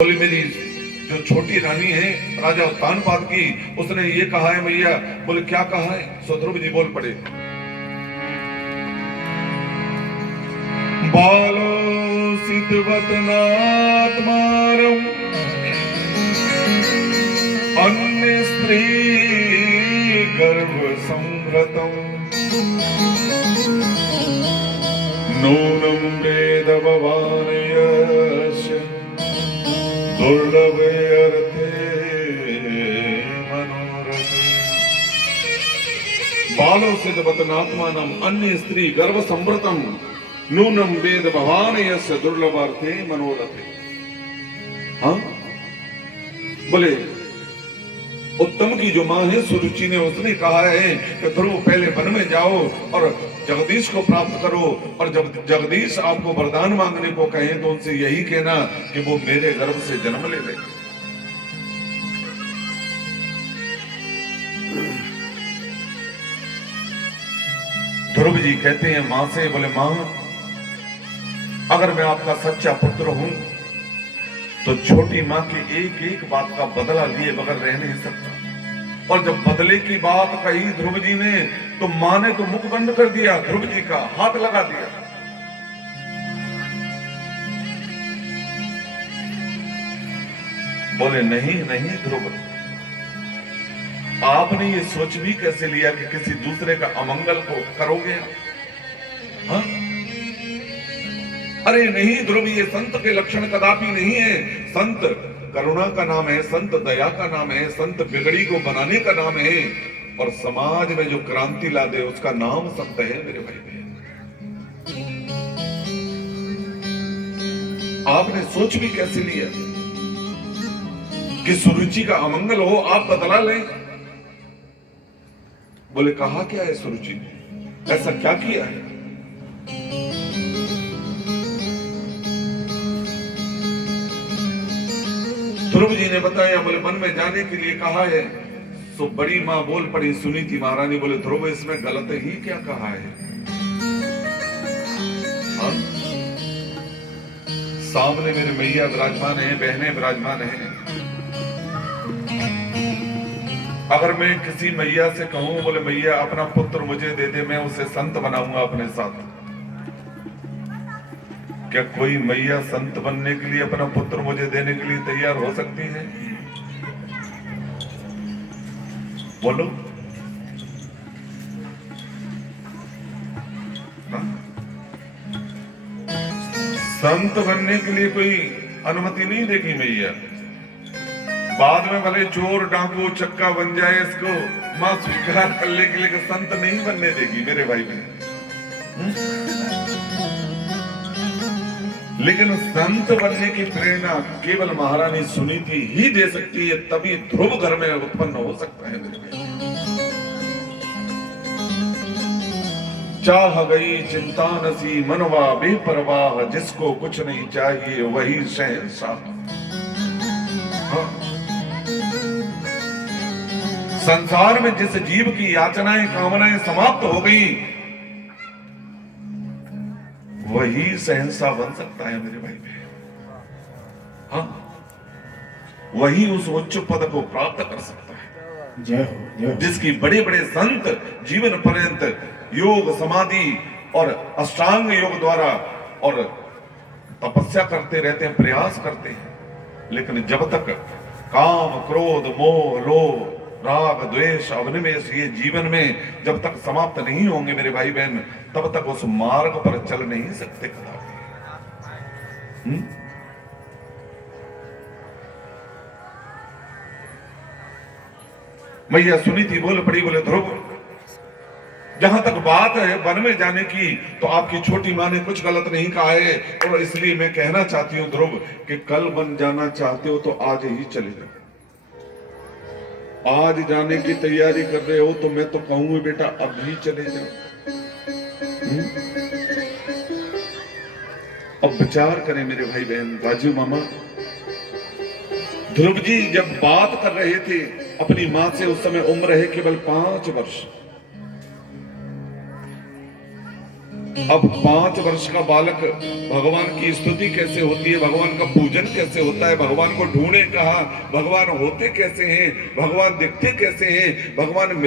बोली मेरी जो छोटी रानी है राजा उत्तानपाद की, उसने ये कहा है मैया। बोले क्या कहा है? सो ध्रुव जी बोल पड़े, बालो सिद्धवतनात्मारम अन्य स्त्री गर्भ संभृतम नूनम वेद भवानयस्य दुर्लभे अर्थे मनोरथे। बालो सिद्धवतनात्मानम अन्य स्त्री गर्भ संभृतम नूनम वेद भवानयस्य दुर्लभार्थे मनोरथे। हाँ बोले उत्तम की जो मां है सुरुचि ने, उसने कहा है कि ध्रुव पहले वन में जाओ और जगदीश को प्राप्त करो, और जब जगदीश आपको वरदान मांगने को कहें तो उनसे यही कहना कि वो मेरे गर्भ से जन्म ले लें। ध्रुव जी कहते हैं मां से, बोले मां अगर मैं आपका सच्चा पुत्र हूं तो छोटी मां की एक एक बात का बदला लिए बगैर रह नहीं सकता। और जब बदले की बात कही ध्रुव जी ने तो मां ने तो मुख बंद कर दिया, ध्रुव जी का हाथ लगा दिया। बोले नहीं नहीं ध्रुव, आपने ये सोच भी कैसे लिया कि किसी दूसरे का अमंगल को करोगे? हाँ? अरे नहीं ध्रुव, ये संत के लक्षण कदापि नहीं है। संत करुणा का नाम है, संत दया का नाम है, संत बिगड़ी को बनाने का नाम है, और समाज में जो क्रांति ला दे उसका नाम संत है मेरे भाई बहन। आपने सोच भी कैसे लिया कि सुरुचि का अमंगल हो आप बदला लें? बोले कहा क्या है सुरुचि ने, ऐसा क्या किया है? ध्रुव जी ने बताया, बोले वन में जाने के लिए कहा है। तो बड़ी मां बोल पड़ी सुनीति महारानी, बोले ध्रुव इसमें गलत ही क्या कहा है? हाँ? सामने मेरे मैया विराजमान है, बहनें विराजमान हैं। अगर मैं किसी मैया से कहूं, बोले मैया अपना पुत्र मुझे दे दे, मैं उसे संत बनाऊंगा अपने साथ, क्या कोई मैया संत बनने के लिए अपना पुत्र मुझे देने के लिए तैयार हो सकती है? बोलो। हाँ? संत बनने के लिए कोई अनुमति नहीं देगी मैया। बाद में भले चोर डाकू चक्का बन जाए, इसको मां स्वीकार करने के लिए संत नहीं बनने देगी मेरे भाई बहन। लेकिन संत बनने की प्रेरणा केवल महारानी सुनीति ही दे सकती है, तभी ध्रुव घर में उत्पन्न हो सकता है मेरे भाई। चाह गई चिंता नसी मनवा बेपरवाह, जिसको कुछ नहीं चाहिए वही शहंशाह। हाँ? संसार में जिस जीव की याचनाएं कामनाएं समाप्त हो गई वही शहंशाह बन सकता है मेरे भाई बहन। हाँ? वही उस उच्च पद को प्राप्त कर सकता है। जय हो, जय हो। जिसकी बड़े बड़े संत जीवन पर्यंत योग समाधि और अष्टांग योग द्वारा और तपस्या करते रहते हैं, प्रयास करते हैं, लेकिन जब तक काम क्रोध मोह लोभ राग द्वेष अभिनिवेश ये जीवन में जब तक समाप्त नहीं होंगे मेरे भाई बहन, तब तक उस मार्ग पर चल नहीं सकते कदापि। मैया सुनीति बोल पड़ी, बोले ध्रुव जहां तक बात है वन में जाने की, तो आपकी छोटी मां ने कुछ गलत नहीं कहा है, और इसलिए मैं कहना चाहती हूं ध्रुव कि कल वन जाना चाहते हो तो आज ही चले जाओ। आज जाने की तैयारी कर रहे हो तो मैं तो कहूंगी बेटा अभी चले जाओ। अब विचार करें मेरे भाई बहन, राजू मामा। ध्रुव जी जब बात कर रहे थे अपनी मां से, उस समय उम्र है केवल 5 वर्ष। अब 5 वर्ष का बालक भगवान की स्तुति कैसे होती है, भगवान का पूजन कैसे होता है, भगवान को ढूंढे कहा, भगवान होते कैसे हैं, भगवान दिखते कैसे हैं, भगवान मिलते